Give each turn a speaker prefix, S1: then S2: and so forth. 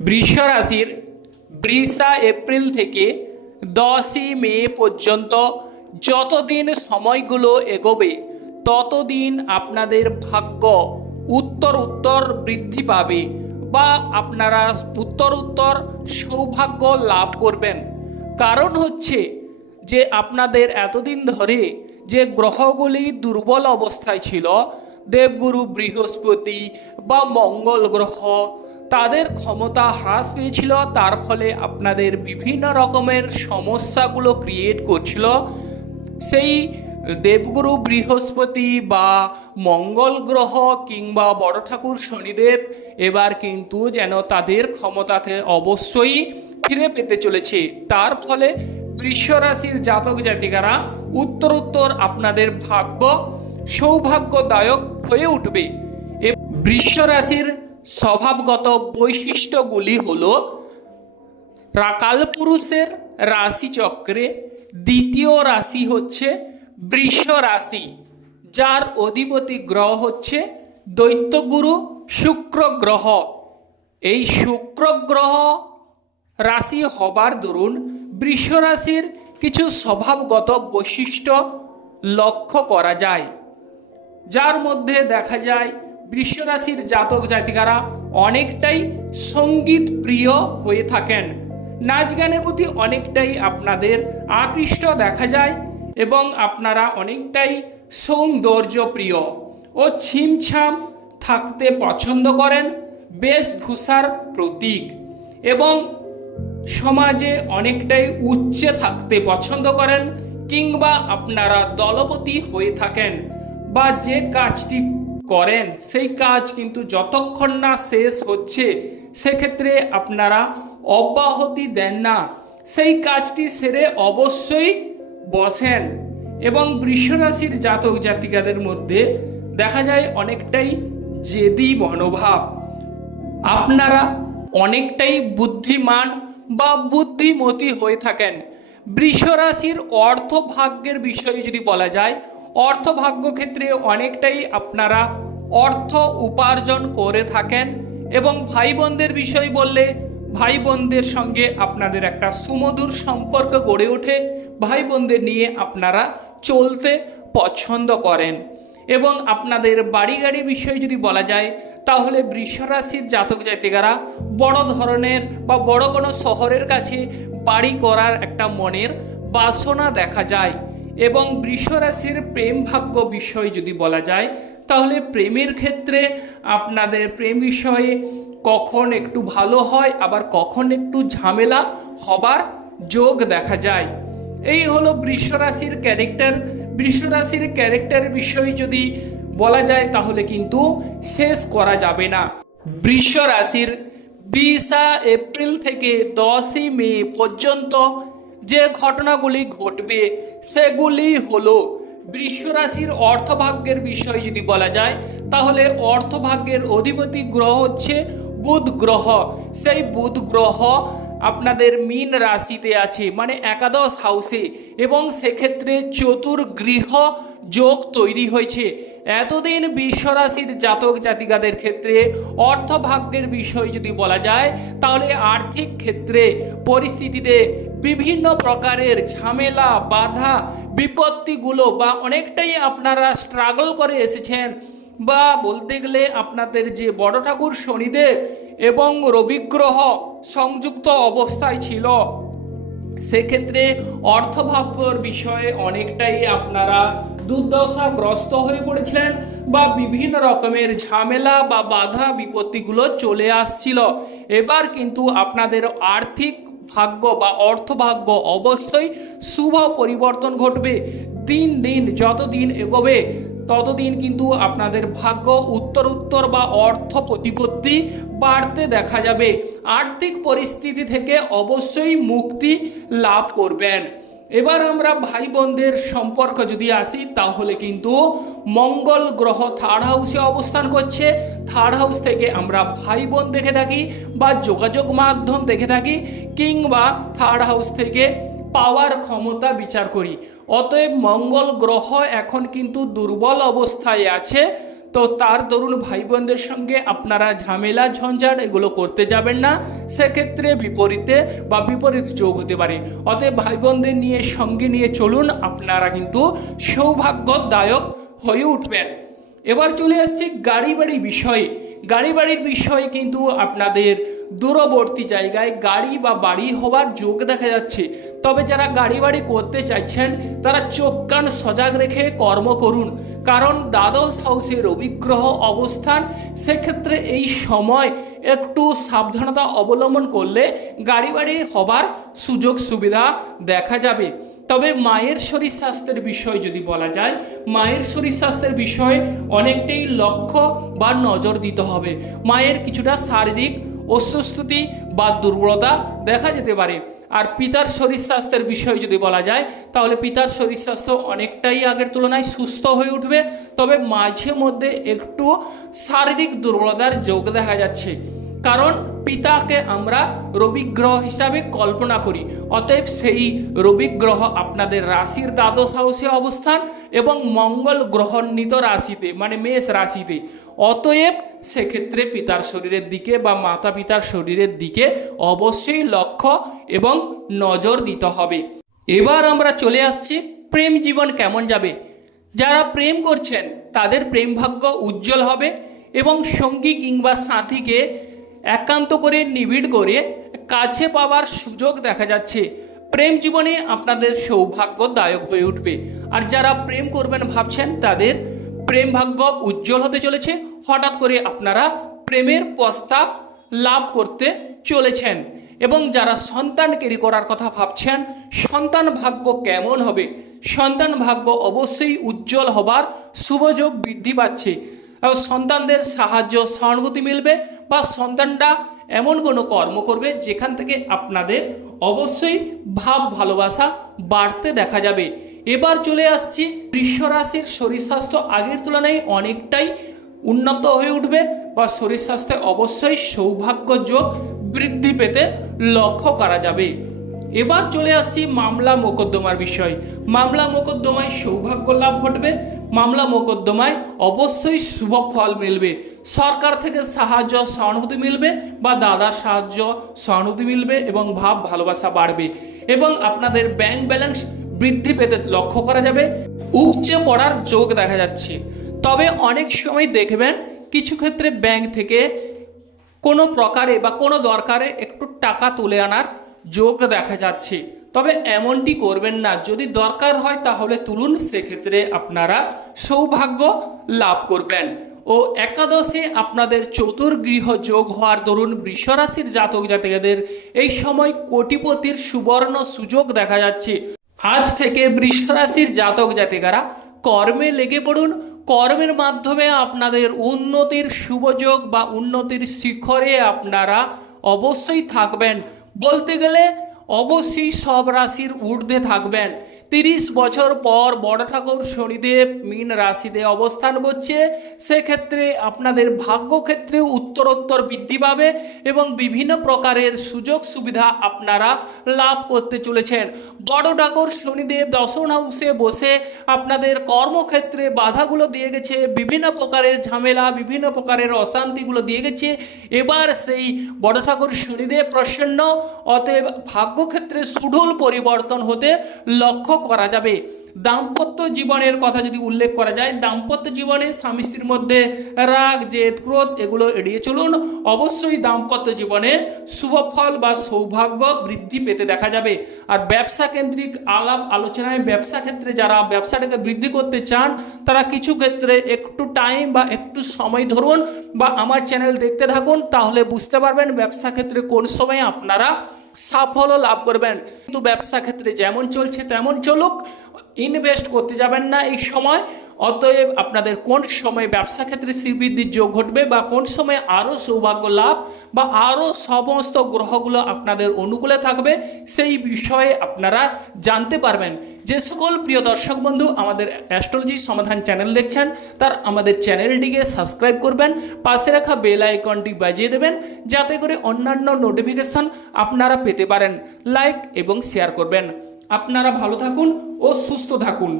S1: বৃষ রাশির বৃষা এপ্রিল থেকে দশই মে পর্যন্ত যতদিন সময়গুলো এগোবে, ততদিন আপনাদের ভাগ্য উত্তর উত্তর বৃদ্ধি পাবে বা আপনারা উত্তর উত্তর সৌভাগ্য লাভ করবেন। কারণ হচ্ছে যে আপনাদের এতদিন ধরে যে গ্রহগুলি দুর্বল অবস্থায় ছিল, দেবগুরু বৃহস্পতি বা মঙ্গল গ্রহ তাদের ক্ষমতা হ্রাস পেয়েছিল, তার ফলে আপনাদের বিভিন্ন রকমের সমস্যাগুলো ক্রিয়েট করছিল। সেই দেবগুরু বৃহস্পতি বা মঙ্গল গ্রহ কিংবা বড় ঠাকুর শনিদেব এবার কিন্তু যেন তাদের ক্ষমতাতে অবশ্যই ফিরে পেতে চলেছে। তার ফলে বৃষ রাশির জাতক জাতিকারা উত্তর উত্তর আপনাদের ভাগ্য সৌভাগ্যদায়ক হয়ে উঠবে। এ বৃষ রাশির স্বভাবগত বৈশিষ্ট্যগুলি হলো কালপুরুষের রাশিচক্রে দ্বিতীয় রাশি হচ্ছে বৃষ রাশি, যার অধিপতি গ্রহ হচ্ছে দৈত্যগুরু শুক্র গ্রহ। এই শুক্র গ্রহ রাশি হবার দরুন বৃষ রাশির কিছু স্বভাবগত বৈশিষ্ট্য লক্ষ্য করা যায়, যার মধ্যে দেখা যায় বৃষ রাশির জাতক জাতিকারা অনেকটাই সংগীত প্রিয় হয়ে থাকেন। নাচ গানের প্রতি অনেকটাই আপনাদের আকৃষ্ট দেখা যায় এবং আপনারা অনেকটাই সৌন্দর্য প্রিয় ও ছিমছাম থাকতে পছন্দ করেন বেশভূষার প্রতীক এবং সমাজে অনেকটাই উচ্চে থাকতে পছন্দ করেন কিংবা আপনারা দলপতি হয়ে থাকেন বা যে কাজটি করেন, সেই কাজ কিন্তু যতক্ষণ না শেষ হচ্ছে, সেক্ষেত্রে আপনারা অব্যাহতি দেন না। সেই কাজটি সেরে অবশ্যই বসেন। এবং বৃষরাশির জাতক জাতিকাদের মধ্যে দেখা যায় অনেকটাই জেদি মনোভাব। আপনারা অনেকটাই বুদ্ধিমান বা বুদ্ধিমতী হয়ে থাকেন। বৃষরাশির অর্থভাগ্যের বিষয়ে যদি বলা যায়, অর্থভাগ্য ক্ষেত্রে অনেকটাই আপনারা অর্থ উপার্জন করে থাকেন এবং ভাই বোনদের বিষয় বললে ভাই বোনদের সঙ্গে আপনাদের একটা সুমধুর সম্পর্ক গড়ে ওঠে ভাই বোনদের নিয়ে আপনারা চলতে পছন্দ করেন। এবং আপনাদের বাড়ি গাড়ি বিষয়ে যদি বলা যায়, তাহলে বৃষরাশির জাতক জাতিকারা বড় ধরনের বা বড় কোনো শহরের কাছে বাড়ি করার একটা মনের বাসনা দেখা যায়। এবং বৃষরাশির প্রেম ভাগ্য বিষয় যদি বলা যায় তাহলে প্রেমের ক্ষেত্রে আপনাদের প্রেম বিষয়ে কখন একটু ভালো হয়, আবার কখন একটু ঝামেলা হবার যোগ দেখা যায়। এই হলো বৃষরাশির ক্যারেক্টার বৃষরাশির ক্যারেক্টার বিষয়ে যদি বলা যায়, তাহলে কিন্তু শেষ করা যাবে না। বৃষ রাশির বিশা এপ্রিল থেকে দশই মে পর্যন্ত যে ঘটনাগুলি ঘটবে, সেগুলি হলো বৃষরাশির অর্থভাগ্যের বিষয় যদি বলা যায়, তাহলে অর্থভাগ্যের অধিপতি গ্রহ হচ্ছে বুধ গ্রহ। সেই বুধ গ্রহ আপনাদের মীন রাশিতে আছে মানে একাদশ হাউসে এবং সেক্ষেত্রে চতুর্গৃহ যোগ তৈরি হয়েছে। এতদিন বিশ্বরাশির জাতক জাতিকাদের ক্ষেত্রে অর্থভাগ্যের বিষয় যদি বলা যায়, তাহলে আর্থিক ক্ষেত্রে পরিস্থিতিতে বিভিন্ন প্রকারের ঝামেলা, বাধা বিপত্তিগুলো বা অনেকটাই আপনারা স্ট্রাগল করে এসেছেন বা বলতে গেলে আপনাদের যে বড় ঠাকুর শনিদেব এবং রবিগ্রহ সংযুক্ত অবস্থায় ছিল, সেক্ষেত্রে অর্থভাগ্যর বিষয়ে অনেকটাই আপনারা দুর্দশাগ্রস্ত হয়ে পড়েছিলেন বা বিভিন্ন রকমের ঝামেলা বা বাধা বিপত্তিগুলো চলে আসছিল। এবার কিন্তু আপনাদের আর্থিক ভাগ্য বা অর্থভাগ্য অবশ্যই শুভ পরিবর্তন ঘটবে। দিন দিন যতদিন এগোবে, ততদিন কিন্তু আপনাদের ভাগ্য উত্তর উত্তর বা অর্থ প্রতিপত্তি বাড়তে দেখা যাবে। আর্থিক পরিস্থিতি থেকে অবশ্যই মুক্তি লাভ করবেন। এবার আমরা ভাই বোনদের সম্পর্ক যদি আসি, তাহলে কিন্তু মঙ্গল গ্রহ থার্ড হাউসে অবস্থান করছে। থার্ড হাউস থেকে আমরা ভাই বোন দেখে থাকি বা যোগাযোগ মাধ্যম দেখে থাকি, কিংবা থার্ড হাউস থেকে পাওয়ার ক্ষমতা বিচার করি। অতএব মঙ্গল গ্রহ এখন কিন্তু দুর্বল অবস্থায় আছে। তো তার দরুন ভাই বোনদের সঙ্গে আপনারা ঝামেলা, ঝঞ্ঝাট এগুলো করতে যাবেন না। সেক্ষেত্রে বিপরীতে বা বিপরীত যোগ হতে পারে। অতএব ভাই বোনদের নিয়ে, সঙ্গে নিয়ে চলুন, আপনারা কিন্তু সৌভাগ্যদায়ক হয়ে উঠবেন। এবার চলে আসছি গাড়ি বাড়ি বিষয়ে। গাড়ি বাড়ির বিষয়ে কিন্তু আপনাদের দূরবর্তী জায়গায় গাড়ি বা বাড়ি হবার যোগ দেখা যাচ্ছে। তবে যারা গাড়ি বাড়ি করতে চাইছেন, তারা চোখ কান সজাগ রেখে কর্ম করুন। কারণ দ্বাদশ হাউসের অভিগ্রহ অবস্থান, সেক্ষেত্রে এই সময় একটু সাবধানতা অবলম্বন করলে গাড়ি বাড়ি হবার সুযোগ সুবিধা দেখা যাবে। তবে মায়ের শরীর স্বাস্থ্যের বিষয় যদি বলা যায়, মায়ের শরীর স্বাস্থ্যের বিষয়ে অনেকটাই লক্ষ্য বা নজর দিতে হবে। মায়ের কিছুটা শারীরিক অস্বস্তি বা দুর্বলতা দেখা যেতে পারে। আর পিতার শরীর স্বাস্থ্যের বিষয়ে যদি বলা যায়, তাহলে পিতার শরীর স্বাস্থ্য অনেকটাই আগের তুলনায় সুস্থ হয়ে উঠবে। তবে মাঝে মধ্যে একটু শারীরিক দুর্বলতার যোগ দেখা যাচ্ছে। কারণ পিতাকে আমরা রবি গ্রহ হিসাবে কল্পনা করি। অতএব সেই রবি গ্রহ আপনাদের রাশির দ্বাদশ হাউসে অবস্থান এবং মঙ্গল গ্রহান্বিত রাশিতে মানে মেষ রাশিতে। অতএব সেক্ষেত্রে পিতার শরীরের দিকে বা মাতা পিতার শরীরের দিকে অবশ্যই লক্ষ্য এবং নজর দিতে হবে। এবার আমরা চলে আসছি, প্রেম জীবন কেমন যাবে? যারা প্রেম করছেন, তাদের প্রেম ভাগ্য উজ্জ্বল হবে এবং সঙ্গী কিংবা সাথীকে একান্ত করে নিবিড় করে কাছে পাওয়ার সুযোগ দেখা যাচ্ছে। প্রেম জীবনে আপনাদের সৌভাগ্যদায়ক হয়ে উঠবে। আর যারা প্রেম করবেন ভাবছেন, তাদের প্রেম ভাগ্য উজ্জ্বল হতে চলেছে। হঠাৎ করে আপনারা প্রেমের প্রস্তাব লাভ করতে চলেছেন। এবং যারা সন্তান কেরি করার কথা ভাবছেন, সন্তান ভাগ্য কেমন হবে? সন্তান ভাগ্য অবশ্যই উজ্জ্বল হবার শুভযোগ বৃদ্ধি পাচ্ছে। এবং সন্তানদের সাহায্য, সহানুভূতি মিলবে বা সন্তানটা এমন কোনো কর্ম করবে যেখান থেকে আপনাদের অবশ্যই ভাব ভালোবাসা বাড়তে দেখা যাবে। এবার চলে আসছি বৃষ রাশির শরীর স্বাস্থ্য আগের তুলনায় অনেকটাই উন্নত হয়ে উঠবে বা শরীর স্বাস্থ্যে অবশ্যই সৌভাগ্য যোগ বৃদ্ধি পেতে লক্ষ্য করা যাবে। এবার চলে আসছি মামলা মোকদ্দমার বিষয়। মামলা মোকদ্দমায় সৌভাগ্য লাভ ঘটবে মামলা মোকদ্দমায় অবশ্যই শুভ ফল মিলবে। সরকার থেকে সাহায্য, সহানুভূতি মিলবে বা দাদার সাহায্য, সহানুভূতি মিলবে এবং ভাব, ভালোবাসা বাড়বে এবং আপনাদের ব্যাংক ব্যালেন্স বৃদ্ধি পেতে লক্ষ্য করা যাবে। উপচে পড়ার যোগ দেখা যাচ্ছে। তবে অনেক সময় দেখবেন কিছু ক্ষেত্রে ব্যাংক থেকে কোনো প্রকারে বা কোনো দরকারে একটু টাকা তুলে আনার যোগ দেখা যাচ্ছে। তবে এমনটি করবেন না। যদি দরকার হয় তাহলে তুলুন, সেক্ষেত্রে আপনারা সৌভাগ্য লাভ করবেন। ও একাদশে আপনাদের চতুর্গৃহ যোগ হওয়ার দরুন বৃষরাশির জাতক জাতিকাদের এই সময় কোটিপতির সুবর্ণ সুযোগ দেখা যাচ্ছে। আজ থেকে বৃষরাশির জাতক জাতিকারা কর্মে লেগে পড়ুন। কর্মের মাধ্যমে আপনাদের উন্নতির শুভযোগ বা উন্নতির শিখরে আপনারা অবশ্যই থাকবেন। বলতে গেলে অবশ্যই সব রাশির ঊর্ধ্বে থাকবেন। তিরিশ বছর পর বড় ঠাকুর শনিদেব মীন রাশিতে অবস্থান করছে, সেক্ষেত্রে আপনাদের ভাগ্যক্ষেত্রে উত্তরোত্তর বৃদ্ধি পাবে এবং বিভিন্ন প্রকারের সুযোগ সুবিধা আপনারা লাভ করতে চলেছেন। বড় ঠাকুর শনিদেব দশম হাউসে বসে আপনাদের কর্মক্ষেত্রে বাধাগুলো দিয়ে গেছে, বিভিন্ন প্রকারের ঝামেলা, বিভিন্ন প্রকারের অশান্তিগুলো দিয়ে গেছে। এবার সেই বড় ঠাকুর শনিদেব প্রসন্ন, অতএব ভাগ্যক্ষেত্রে সুঢল পরিবর্তন হতে লক্ষ্য করা যাবে। দাম্পত্য জীবনের কথা যদি উল্লেখ করা যায়, দাম্পত্য জীবনে স্বামী স্ত্রীর মধ্যে রাগ, জেদ, ক্রোধ এগুলো এড়িয়ে চলুন। অবশ্যই দাম্পত্য জীবনে শুভ ফল বা সৌভাগ্য বৃদ্ধি পেতে দেখা যাবে। আর ব্যবসা কেন্দ্রিক আলাপ আলোচনায় ব্যবসা ক্ষেত্রে যারা ব্যবসাটাকে বৃদ্ধি করতে চান, তারা কিছু ক্ষেত্রে একটু টাইম বা একটু সময় ধরুন বা আমার চ্যানেল দেখতে থাকুন, তাহলে বুঝতে পারবেন ব্যবসা ক্ষেত্রে কোন সময় আপনারা সাফল্য লাভ করবেন। কিন্তু ব্যবসা ক্ষেত্রে যেমন চলছে, তেমন চলুক। ইনভেস্ট করতে যাবেন না এই সময়। অতএব আপনাদের কোন সময়ে ব্যবসা ক্ষেত্রে শ্রীবৃদ্ধির যোগ ঘটবে বা কোন সময়ে আরও সৌভাগ্য লাভ বা আরও সমস্ত গ্রহগুলো আপনাদের অনুকূলে থাকবে, সেই বিষয়ে আপনারা জানতে পারবেন। যে সকল প্রিয় দর্শক বন্ধু আমাদের অ্যাস্ট্রোলজি সমাধান চ্যানেল দেখছেন, তার আমাদের চ্যানেলটিকে সাবস্ক্রাইব করবেন, পাশে রাখা বেল আইকনটি বাজিয়ে দেবেন, যাতে করে অন্যান্য নোটিফিকেশন আপনারা পেতে পারেন। লাইক এবং শেয়ার করবেন। আপনারা ভালো থাকুন ও সুস্থ থাকুন।